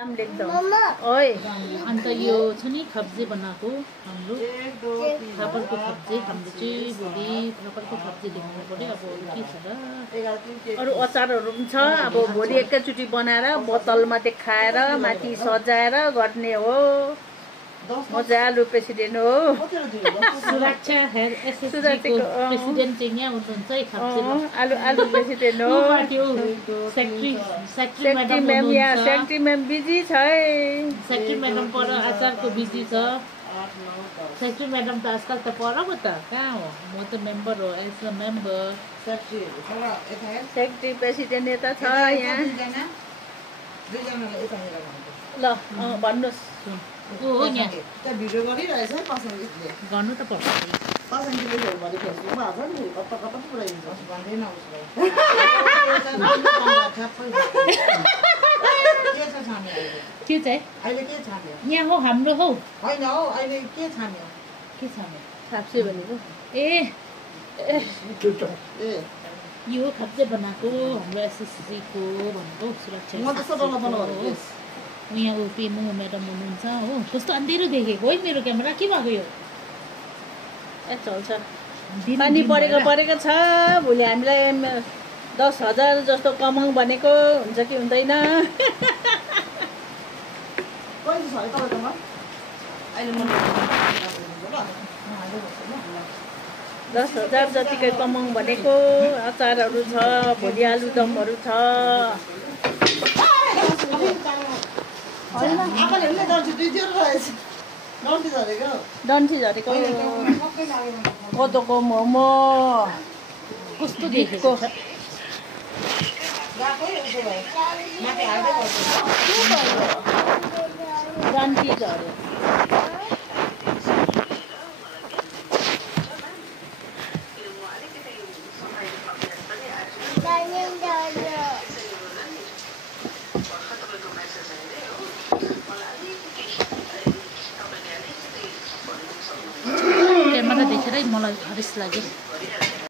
नाम लेख्दा ओइ अन्त यो छ नि खब्जे बनाएको हाम्रो फापरको खब्जे हाम्रो चाहिँ भोलि फापरको खब्जे लेख्नु पर्यो। अब के छ र अरू अचारहरू पनि छ। अब भोलि एकैचोटि बनाएर बोतलमा देखाएर माथि सजाएर गर्ने हो। म चाहिँ आलु प्रेसिडेन्ट हो। सुरक्षा एसएससीको प्रेसिडेन्ट चाहिँ यहाँ हुनुहुन्छ है खब्जेमा। आलु प्रेसिडेन्ट हो। सेक्रेटरी म्याम यहाँ सेक्रेटरी म्याम बिजी छ है। सेक्रेटरी म्याडम पर आचारको बिजी छ। सेक्रेटरी म्याडम त आजकल त पर पो त कहाँ हो। म त मेम्बर हो as a member. Secretary president यता छ यहाँ। ल भन्नुहोस्। को हो यहाँ भिडियो गरिरहेछ पसन्दले गर्नु त पर्छ। पसन्दले भने फेसबुकमा हाल्छ नि कता कता पुऱ्याइन्छ भन्दैन उसलाई के चाहिँ अहिले के छान्यो यहाँ हो हाम्रो हौ होइन हौ अहिले के छान्यो थाप्से भनेको ए ए यो खब्जे बनाएको हाम्रो एसएससीको भनेको सुरक्षा म त सबैलाई बनाउनु यहाँ ओपी म म्याडम हुनुहुन्छ हो। कस्तो अँधेरो देखेको है मेरो क्यामेरा के भएको यो ए चल्छ। पानी परेको छ। भोलि हामीलाई 10,000 जस्तो कमाउँ भनेको हुन्छ कि हुँदैन। 10,000 जतिकै कमाउँ भनेको। अचारहरू छ। भोलि आलुदमहरू छ। डन्ठी झरेको कोदोको मोमो कस्तो देखेको डन्ठी झऱ्यो। क्यामेरा देखेरै मलाई हरिस लाग्यो।